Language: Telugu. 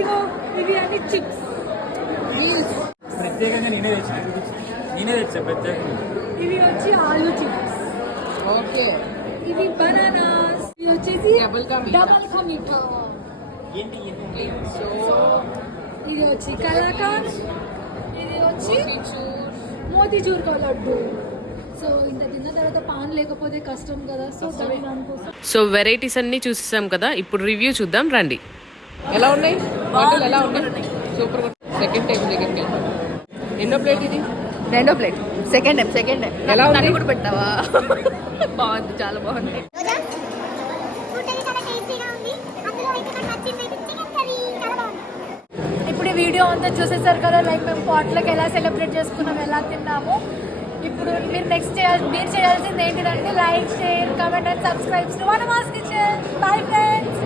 ఇదిగో ఇవి అన్ని చిప్స్ మీల్స్ ప్రత్యేకంగా నేనే తెచ్చా ప్రత్యేకంగా. ఇవి వచ్చి ఆలూ చిప్స్. ఓకే. ఇవి బనానాస్. ఇవి వచ్చేసి double ka meetha. Double ka meetha. So ఇది వచ్చి కలాకండ్. ఇది వచ్చి మోతీచూర్. మోతీచూర్ కా లడ్డు. సో ఇంత తిన్న తర్వాత పాన్ లేకపోతే కష్టం కదా. సో దానికోసం సో వెరైటీస్ అన్నీ చూసేసాం కదా, ఇప్పుడు రివ్యూ చూద్దాం రండి. ఎలా ఉన్నాయి వంటలు? ఎలా ఉన్నాయి? సూపర్. సెకండ్ టైం దగ్గరికి ఎన్నో ప్లేట్ ఇది? రెండో ప్లేట్. సెకండ్ టైం ఎలా ఉంది? నన్ను కూడా పెట్టావా? బాగుంది, చాలా బాగుంది. ఇప్పుడు ఈ వీడియో అంతా చూసేసారు కదా, లైక్ మేము పాట్లకు ఎలా సెలబ్రేట్ చేసుకున్నాం, ఎలా తిన్నాము. ఇప్పుడు మీరు చేయాల్సింది ఏంటిదంటే like, share, comment and subscribe to Vanamas kitchen. Bye friends.